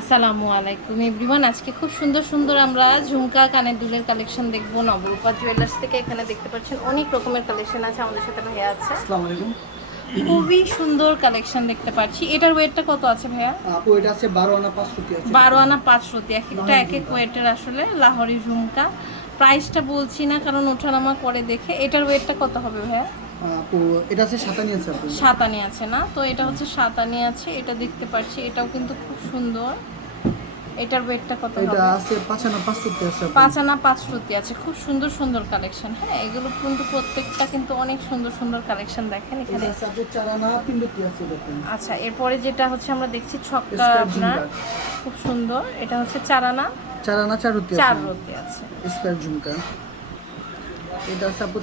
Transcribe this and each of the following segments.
আসসালামু আলাইকুম এভরিওয়ান। আজকে খুব সুন্দর সুন্দর আমরা ঝুমকা কানের দুলের কালেকশন দেখব নবরূপা জুয়েলার্স থেকে। এখানে দেখতে পাচ্ছেন অনেক রকমের কালেকশন আছে আমাদের সাথে ভাইয়া আছে। আসসালামু আলাইকুম। খুবই সুন্দর কালেকশন দেখতে পাচ্ছি। এটার ওয়েটটা কত আছে ভাইয়া? আপু এটা আছে বারো আনা পাঁচ ফুটি আছে। বারো আনা পাঁচশোতে এক একটা এক এক ওয়েটের আসলে লাহোরি ঝুমকা। প্রাইসটা বলছি না কারণ ওঠানামা করে দেখে। এটার ওয়েটটা কত হবে ভাইয়া? আপু এটা আছে সাতানি আছে আপু? সাতানি আছে না? তো এটা হচ্ছে সাতানি আছে এটা দেখতে পাচ্ছি এটাও কিন্তু খুব সুন্দর। এটার ওয়েটটা কত এটা আছে পাঁচ আনা পাঁচ ফুটি আছে আপু। পাঁচ রুটি আছে খুব সুন্দর সুন্দর কালেকশন হ্যাঁ? এগুলো কিন্তু প্রত্যেকটা কিন্তু অনেক সুন্দর সুন্দর কালেকশন দেখেন এখানে। তিন আছে দেখেন। আচ্ছা এরপরে যেটা হচ্ছে আমরা দেখছি ছক্কা আপনার খুব সুন্দর। এটা হচ্ছে চার আনা চার আনা চার রুটি আছে স্কোয়ার ঝুমকা এটা আছে আপু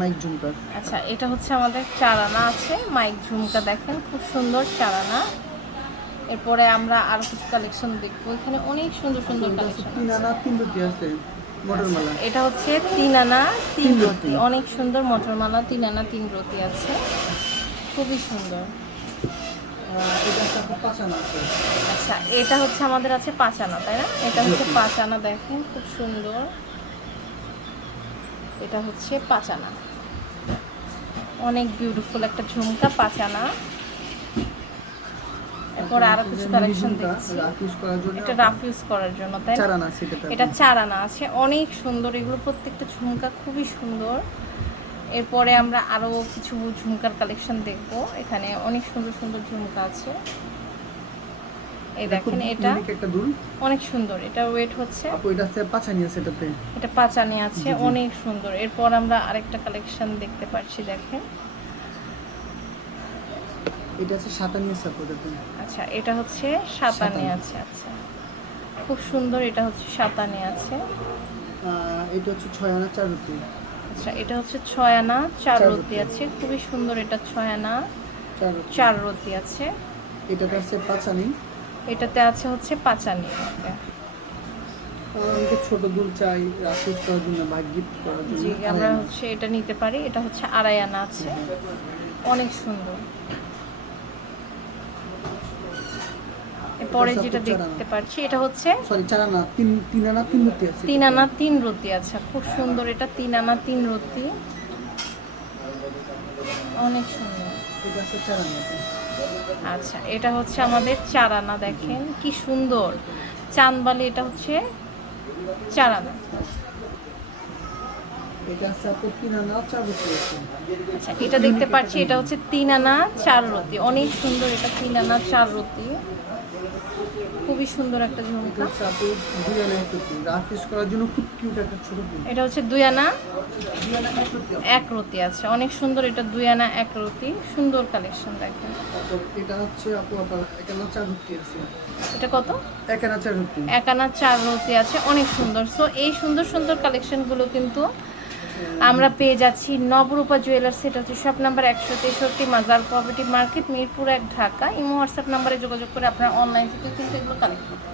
মাইক ঝুমকা। আচ্ছা এটা হচ্ছে আমাদের চার আনা আছে মাইক ঝুমকা দেখেন খুব সুন্দর চার আনা এরপরে আমরা আরও কিছু কালেকশন দেখব এখানে অনেক সুন্দর সুন্দর কালেকশন তিন আনা তিন আছে। মোটরমালা। এটা হচ্ছে তিন আনা তিন রতি। অনেক সুন্দর মটরমালা তিন আনা তিন রতি আছে। খুবই সুন্দর। আচ্ছা এটা হচ্ছে আমাদের আছে পাঁচ আনা তাই না? এটা হচ্ছে। পাঁচ আনা দেখেন খুব সুন্দর। এটা হচ্ছে পাঁচ আনা অনেক বিউটিফুল একটা ঝুমকা পাঁচ আনা এরপর আরও কিছু কালেকশন দেখছি। এটা রাফ ইউজ করার জন্য তাই এটা আপু। চার আনা আছে। অনেক সুন্দর এগুলো প্রত্যেকটা ঝুমকা খুবই সুন্দর। এরপরে আমরা আরও কিছু ঝুমকার কালেকশন দেখব। এখানে অনেক সুন্দর সুন্দর ঝুমকা আছে। এই দেখেন এটা। অনেক সুন্দর। এটা ওয়েট হচ্ছে আপু এটা আছে পাঁচ আনি আছে এটাতে। এটা পাঁচানি আছে। অনেক সুন্দর। এরপর আমরা আরেকটা কালেকশন দেখতে পাচ্ছি দেখেন। এটা আছে সাতানি আছে আচ্ছা এটা হচ্ছে সাতানি। আছে আচ্ছা। খুব সুন্দর এটা হচ্ছে সাতানি আছে। এটা হচ্ছে ছয় আনা চার রুটি। আচ্ছা এটা হচ্ছে ছয় আনা চার রতি। আছে। খুবই সুন্দর এটা ছয় আনা চার চার আছে। এটাতে আছে পাঁচ আনি এটাতে আছে হচ্ছে পাঁচানি ছোট দুল চাই করার জন্য বা গিফট করার জন্য। জি আমরা হচ্ছে এটা নিতে পারি। এটা হচ্ছে আড়াই আনা আছে। অনেক সুন্দর। এটা যেটা দেখতে। পাচ্ছি এটা হচ্ছে সরি চার আনা তিন তিন আনা তিন রুটি আছে। তিন আনা তিন রতি আছে। খুব সুন্দর এটা তিন আনা তিন রতি অনেক সুন্দর। এটা চার আনা আচ্ছা এটা হচ্ছে আমাদের চারানা দেখেন কি সুন্দর। চাঁদবালি এটা হচ্ছে চার আনা এটা তিন আনা চার রুটি আচ্ছা এটা দেখতে পাচ্ছি এটা হচ্ছে তিন আনা চার রতি অনেক সুন্দর এটা তিন আনা চার রতি খুবই সুন্দর একটা ঝুমকা। দুই আনা রুটি করার জন্য খুব কিউট একটা ছোট এটা হচ্ছে দুই আনা এক রুটি আছে। রতি আছে। অনেক সুন্দর এটা দুই আনা এক রতি সুন্দর কালেকশন দেখেন। এটা হচ্ছে আপু আপনার এক আনা চার রুটি আছে। এটা কত? এক আনা চার রুটি এক আনা চার রতি আছে। অনেক সুন্দর। সো এই সুন্দর সুন্দর কালেকশনগুলো কিন্তু আমরা পেয়ে যাচ্ছি নবরূপা জুয়েলার্স সেটা হচ্ছে শপ নাম্বার একশো তেষট্টি মাজার প্রপার্টি মার্কেট মিরপুর এক, ঢাকা। ইমো হোয়াটসঅ্যাপ নাম্বারে যোগাযোগ করে আপনারা অনলাইন থেকে কিন্তু এগুলো কালেক্ট করতে